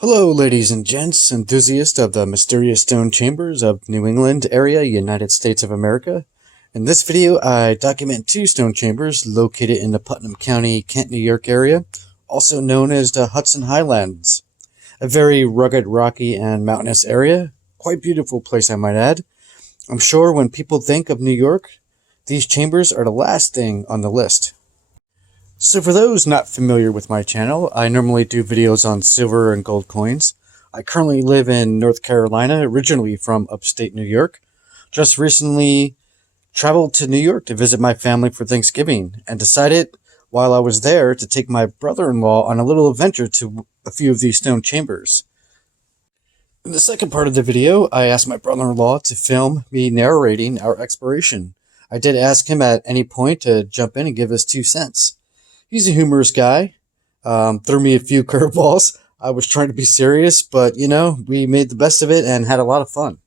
Hello, ladies and gents, enthusiasts of the mysterious stone chambers of New England area, United States of America. In this video, I document two stone chambers located in the Putnam County, Kent, New York area, also known as the Hudson Highlands. A very rugged, rocky, and mountainous area. Quite beautiful place, I might add. I'm sure when people think of New York, these chambers are the last thing on the list. So for those not familiar with my channel, I normally do videos on silver and gold coins. I currently live in North Carolina, originally from upstate New York. Just recently traveled to New York to visit my family for Thanksgiving and decided while I was there to take my brother-in-law on a little adventure to a few of these stone chambers. In the second part of the video, I asked my brother-in-law to film me narrating our exploration. I did ask him at any point to jump in and give us 2 cents. He's a humorous guy, threw me a few curveballs. I was trying to be serious, but we made the best of it and had a lot of fun.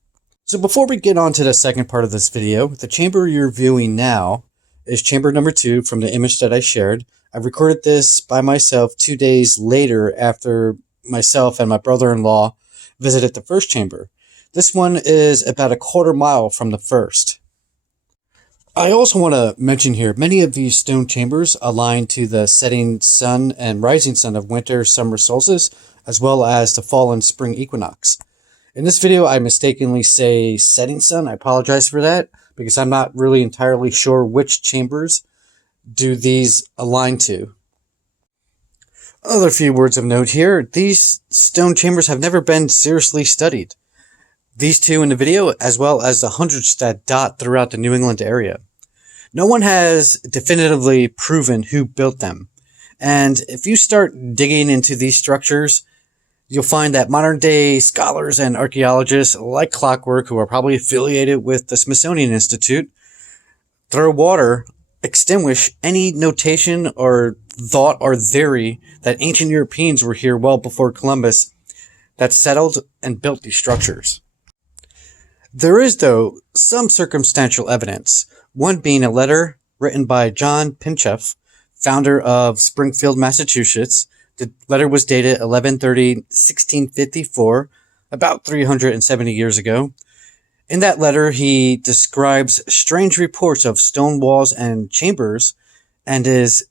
So before we get on to the second part of this video, the chamber you're viewing now is chamber number 2 from the image that I shared. I recorded this by myself 2 days later after myself and my brother-in-law visited the first chamber. This one is about a quarter mile from the first. I also want to mention here, many of these stone chambers align to the setting sun and rising sun of winter, summer solstice, as well as the fall and spring equinox. In this video, I mistakenly say setting sun. I apologize for that, because I'm not really entirely sure which chambers do these align to. Other few words of note here, these stone chambers have never been seriously studied. These two in the video, as well as the hundreds that dot throughout the New England area. No one has definitively proven who built them. And if you start digging into these structures, you'll find that modern day scholars and archaeologists, like clockwork, who are probably affiliated with the Smithsonian Institute, throw water, extinguish any notation or thought or theory that ancient Europeans were here well before Columbus that settled and built these structures. There is, though, some circumstantial evidence, one being a letter written by John Pinchef, founder of Springfield, Massachusetts. The letter was dated 11/30/1654, about 370 years ago. In that letter, he describes strange reports of stone walls and chambers and is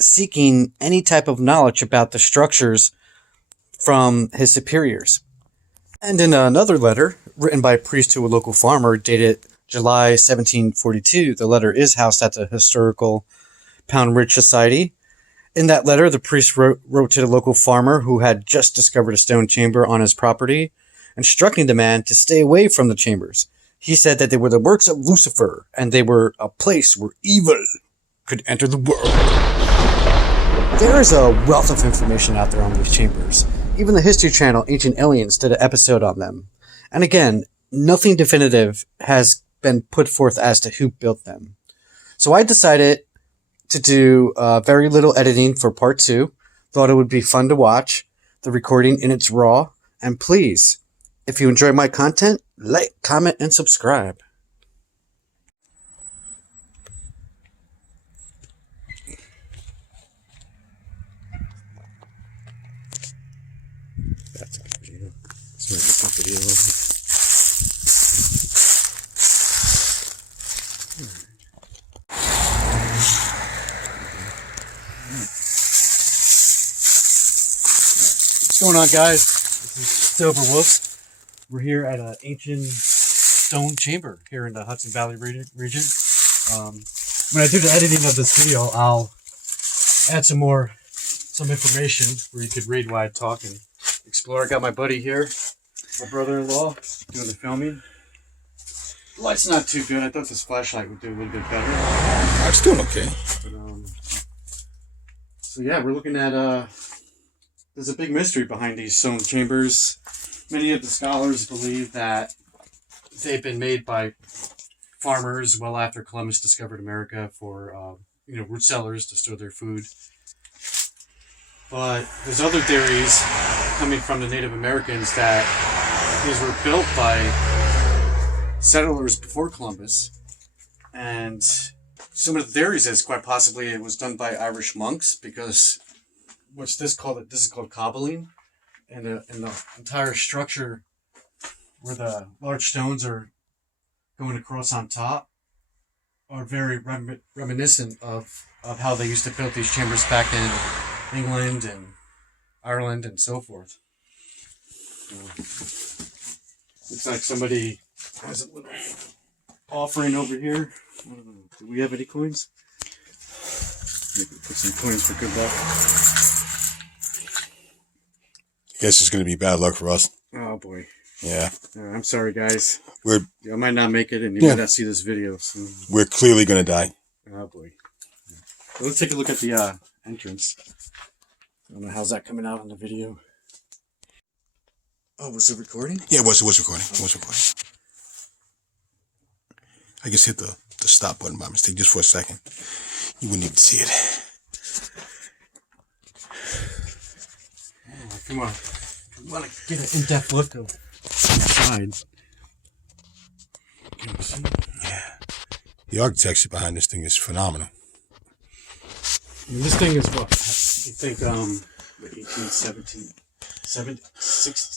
seeking any type of knowledge about the structures from his superiors. And in another letter, written by a priest to a local farmer, dated July 1742, the letter is housed at the Historical Pound Ridge Society. In that letter, the priest wrote to the local farmer who had just discovered a stone chamber on his property, instructing the man to stay away from the chambers. He said that they were the works of Lucifer, and they were a place where evil could enter the world. There is a wealth of information out there on these chambers. Even the History Channel, Ancient Aliens, did an episode on them. And again, nothing definitive has been put forth as to who built them. So I decided to do very little editing for part 2. Thought it would be fun to watch the recording in its raw. And please, if you enjoy my content, like, comment, and subscribe. That's a good video. Let's make a good video of it. What's going on, guys? This is Silver Wolf. We're here at an ancient stone chamber here in the Hudson Valley region. When I do the editing of this video, I'll add some information where you could read while I talk and explore. I got my buddy here, my brother-in-law, doing the filming. The light's not too good. I thought this flashlight would do a little bit better. It's doing okay. But, so yeah, we're looking at there's a big mystery behind these stone chambers. Many of the scholars believe that they've been made by farmers well after Columbus discovered America for root cellars to store their food. But there's other theories coming from the Native Americans that these were built by settlers before Columbus. And some of the theories is quite possibly it was done by Irish monks, because what's this called? This is called cobbling. and the entire structure where the large stones are going across on top are very reminiscent of how they used to build these chambers back in England and Ireland and so forth. Looks like somebody has a little offering over here. I don't know. Do we have any coins? Maybe put some coins for good luck. I guess it's going to be bad luck for us. Oh boy. Yeah. I'm sorry, guys. I might not make it, and you might not see this video. So. We're clearly going to die. Oh boy. So let's take a look at the entrance. I don't know how's that coming out on the video. Oh, was it recording? Yeah, it was recording. It was recording. I just hit the stop button by mistake just for a second. You wouldn't even see it. Oh, come on. I want to get an in-depth look of inside. Yeah. The architecture behind this thing is phenomenal. And this thing is what? You think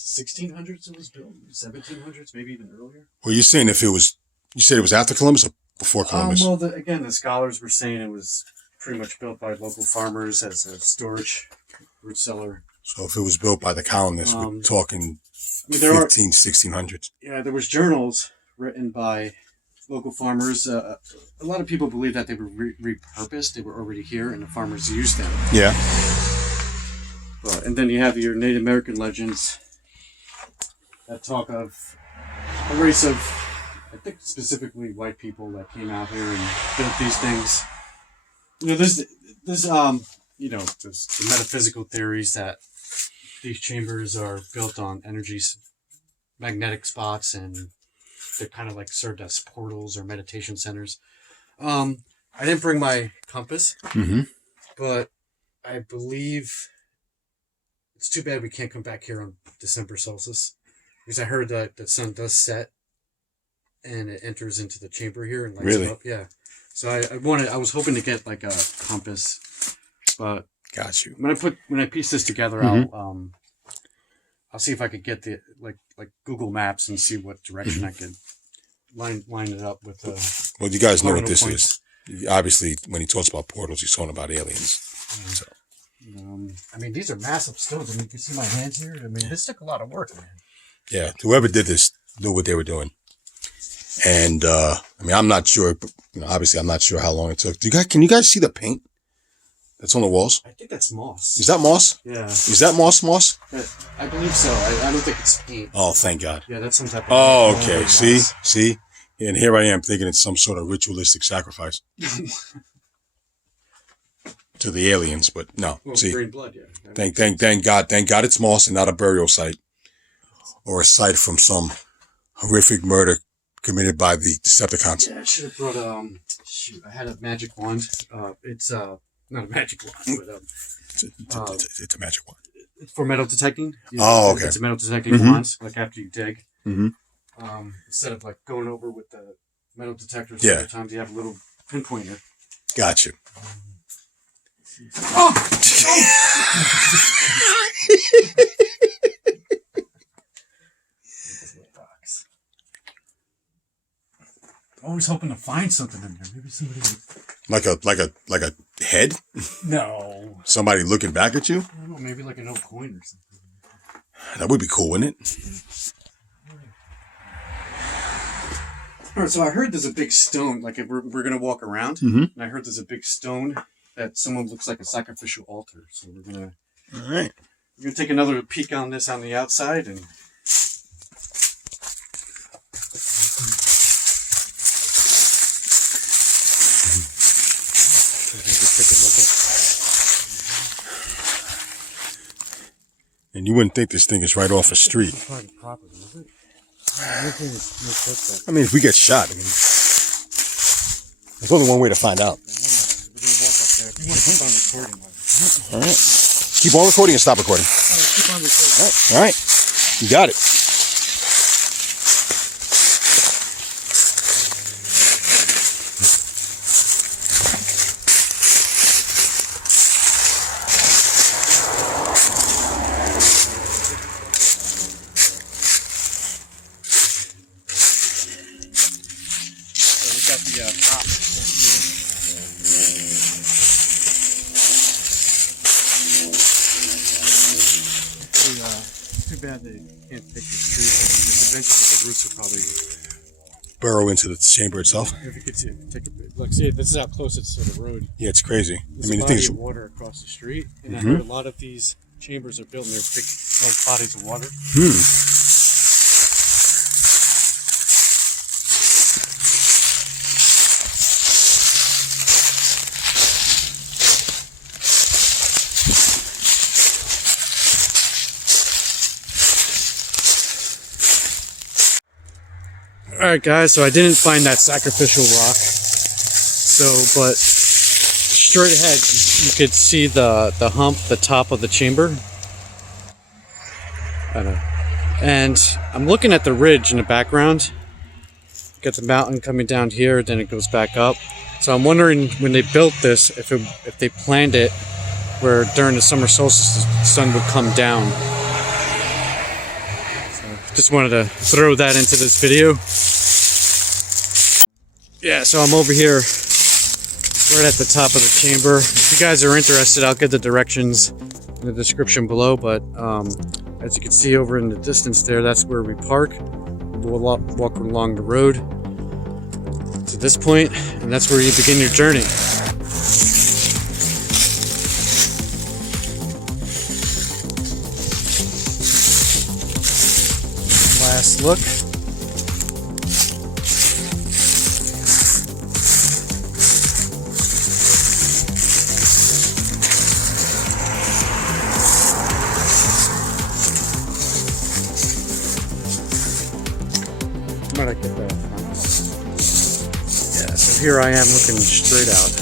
1600s it was built? 1700s, maybe even earlier? Well, you're saying you said it was after Columbus or before Columbus? Well, again, the scholars were saying it was pretty much built by local farmers as a storage root cellar. So if it was built by the colonists, we're talking 1600s. Yeah, there was journals written by local farmers. A lot of people believe that they were repurposed. They were already here, and the farmers used them. Yeah. And then you have your Native American legends that talk of a race of, I think specifically white people that came out here and built these things. There's the metaphysical theories that these chambers are built on magnetic spots, and they're kind of like served as portals or meditation centers. I didn't bring my compass, but I believe it's too bad we can't come back here on December solstice, because I heard that the sun does set and it enters into the chamber here and lights it up. Yeah. So I was hoping to get like a compass, but got you. When I piece this together, I'll see if I could get the like Google Maps and see what direction I could line it up with. Well, you guys know what this is. Obviously, when he talks about portals, he's talking about aliens. So. I mean, these are massive stones. I mean, you can see my hands here. I mean, this took a lot of work, man. Yeah, whoever did this knew what they were doing. And I'm not sure. But, obviously, I'm not sure how long it took. Can you guys see the paint that's on the walls? I think that's moss. Is that moss? Yeah. Is that moss? I believe so. I don't think it's paint. Oh, thank God. Yeah, that's some type of. Oh, okay. See, and here I am thinking it's some sort of ritualistic sacrifice to the aliens, but no. Well, see, green blood. Yeah. Thank God it's moss and not a burial site or a site from some horrific murder committed by the Decepticons. Yeah, I should have brought I had a magic wand. It's not a magic wand, but it's a magic wand. It's for metal detecting. Okay. It's a metal detecting wand, like after you dig. Instead of like going over with the metal detector, sometimes you have a little pinpointer. Got you. Oh! Always hoping to find something in there. Maybe somebody would... like a head? No. Somebody looking back at you? I don't know, maybe like an old coin or something. That would be cool, wouldn't it? All right, so I heard there's a big stone, like we're going to walk around, and I heard there's a big stone that someone looks like a sacrificial altar. So we're going to... All right. We're going to take another peek on this on the outside and... And you wouldn't think this thing is right off a street. Private property, is it? I mean, if we get shot, there's only one way to find out. All right. Keep on recording and stop recording. Keep on recording. All right. You got it. bad they can't take the street. The benches of the roots will probably burrow into the chamber itself. If you could take a bit. Look, see, this is how close it's to the road. Yeah, it's crazy. There's a body of water across the street, and I heard a lot of these chambers are built near big bodies of water. Alright guys, so I didn't find that sacrificial rock. But straight ahead you could see the hump, the top of the chamber. And I'm looking at the ridge in the background. Got the mountain coming down here, then it goes back up. So I'm wondering when they built this, if they planned it where during the summer solstice the sun would come down. Just wanted to throw that into this video. Yeah, so I'm over here right at the top of the chamber. If you guys are interested, I'll get the directions in the description below, but as you can see over in the distance there, that's where we park. We'll walk along the road to this point, and that's where you begin your journey. Last look. Might I get that? Yeah, so here I am looking straight out.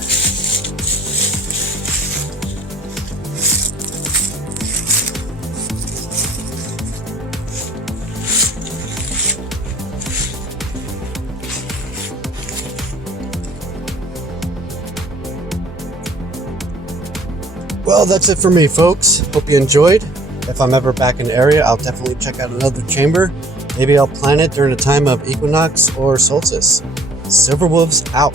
Well, that's it for me, folks. Hope you enjoyed. If I'm ever back in the area, I'll definitely check out another chamber. Maybe I'll plan it during the time of equinox or solstice. Silverwolves out.